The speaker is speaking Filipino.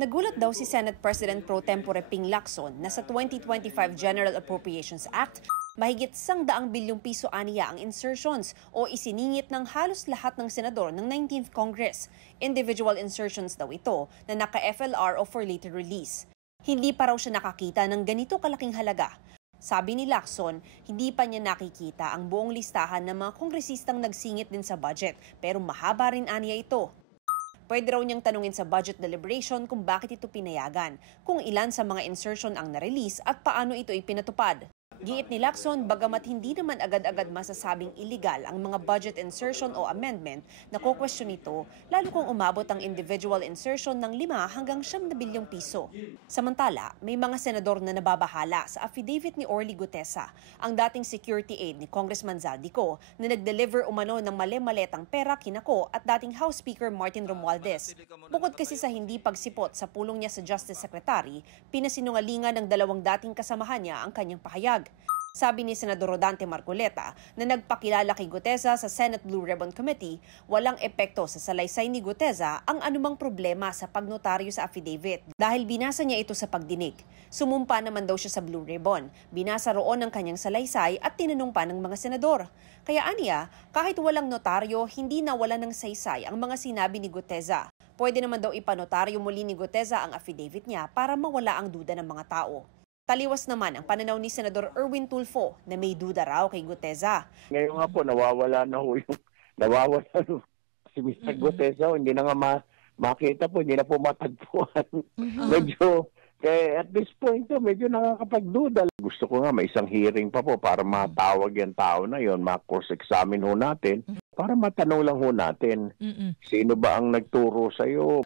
Nagulat daw si Senate President Pro Tempore Ping Lacson na sa 2025 General Appropriations Act, mahigit 100 bilyong piso aniya ang insertions o isiningit ng halos lahat ng senador ng 19th Congress. Individual insertions daw ito na naka-FLR o for later release. Hindi pa raw siya nakakita ng ganito kalaking halaga. Sabi ni Lacson, hindi pa niya nakikita ang buong listahan ng mga kongresistang nagsingit din sa budget pero mahaba rin aniya ito. Pwede raw niyang tanungin sa budget deliberation kung bakit ito pinayagan, kung ilan sa mga insertion ang na-release at paano ito ipinatupad. Giit ni Lacson, bagamat hindi naman agad-agad masasabing illegal ang mga budget insertion o amendment, nakukwestiyon ito lalo kung umabot ang individual insertion ng 5 hanggang 9 bilyong piso. Samantala, may mga senador na nababahala sa affidavit ni Orly Gutesa, ang dating security aide ni Congressman Zaldico, na nag-deliver umano ng mali-maletang pera kinako at dating House Speaker Martin Romualdez. Bukod kasi sa hindi pagsipot sa pulong niya sa Justice Secretary, pinasinungalingan ng 2 dating kasamahan niya ang kanyang pahayag. Sabi ni Senador Rodante Marcoleta na nagpakilala kay Gutesa sa Senate Blue Ribbon Committee, walang epekto sa salaysay ni Gutesa ang anumang problema sa pagnotaryo sa affidavit dahil binasa niya ito sa pagdinig. Sumumpa naman daw siya sa Blue Ribbon, binasa roon ang kanyang salaysay at tinanong pa ng mga senador. Kaya aniya, kahit walang notaryo, hindi nawala ng saysay ang mga sinabi ni Gutesa. Pwede naman daw ipanotaryo muli ni Gutesa ang affidavit niya para mawala ang duda ng mga tao. Taliwas naman ang pananaw ni Senador Erwin Tulfo na may duda raw kay Gutesa. Ngayon nga po, nawawala na si Mr. Gutesa, hindi na nga makita po, hindi na po matagpuan. Medyo, at this point, medyo nakakapagduda. Gusto ko nga may isang hearing pa po para matawag yung tao na yon, ma-cross-examine ho natin, para matanong lang ho natin, sino ba ang nagturo sa'yo?